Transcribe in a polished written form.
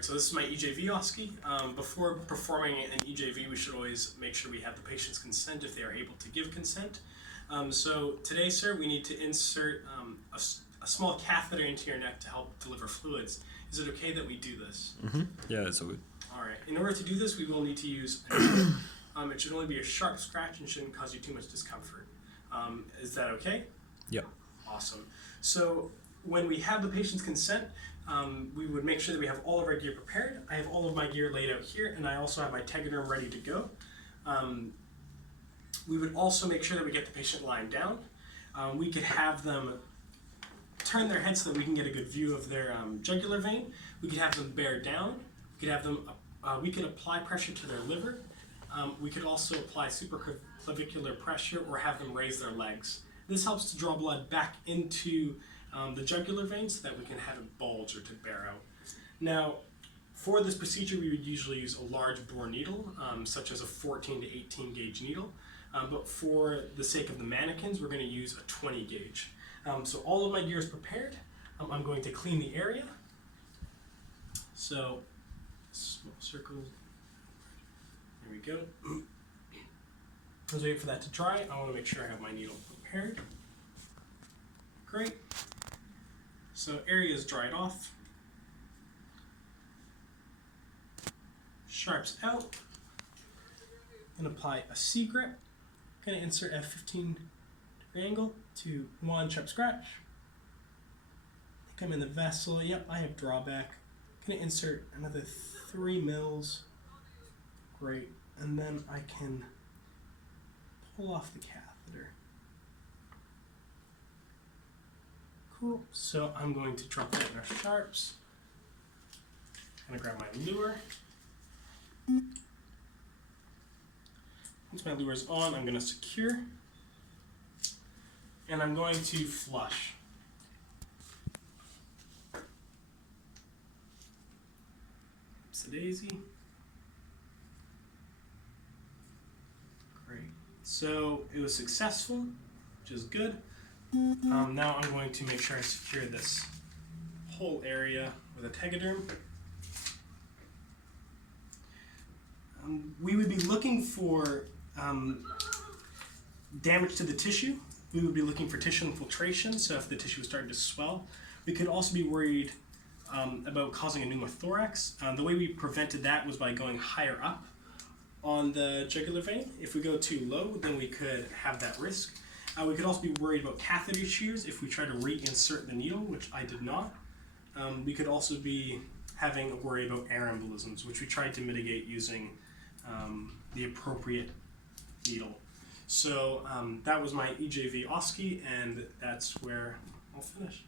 Alright, so this is my EJV Osce. Before performing an EJV, we should always make sure we have the patient's consent if they are able to give consent. So today, sir, we need to insert a small catheter into your neck to help deliver fluids. Is it okay that we do this? Mm-hmm. Yeah, it's all good. Alright, in order to do this, we will need to use a needle. It should only be a sharp scratch and shouldn't cause you too much discomfort. Is that okay? Yeah. Awesome. So when we have the patient's consent, we would make sure that we have all of our gear prepared. I have all of my gear laid out here, and I also have my tegaderm ready to go. We would also make sure that we get the patient lying down. We could have them turn their head so that we can get a good view of their jugular vein. We could have them bear down. We could have them. We could apply pressure to their liver. We could also apply supraclavicular pressure or have them raise their legs. This helps to draw blood back into the jugular vein so that we can have it bulge or to bear out. Now, for this procedure, we would usually use a large bore needle, such as a 14 to 18 gauge needle. But for the sake of the mannequins, we're going to use a 20 gauge. So all of my gear is prepared. I'm going to clean the area. So, small circles. There we go. Let's wait for that to dry. I want to make sure I have my needle prepared. Great. So area is dried off. Sharps out. And apply a C grip. Going to insert a 15 degree angle to one sharp scratch. I think I'm in the vessel. Yep, I have drawback. Going to insert another 3 mils. Great. And then I can pull off the catheter. Cool. So I'm going to drop that in our sharps. I'm going to grab my lure. Once my lure is on, I'm going to secure. And I'm going to flush. Oopsie-daisy. Great. So it was successful, which is good. Now I'm going to make sure I secure this whole area with a tegaderm. We would be looking for damage to the tissue. We would be looking for tissue infiltration, so if the tissue is starting to swell. We could also be worried about causing a pneumothorax. The way we prevented that was by going higher up on the jugular vein. If we go too low, then we could have that risk. We could also be worried about catheter shears if we try to reinsert the needle, which I did not. We could also be having a worry about air embolisms, which we tried to mitigate using the appropriate needle. So that was my EJV Osce, and that's where I'll finish.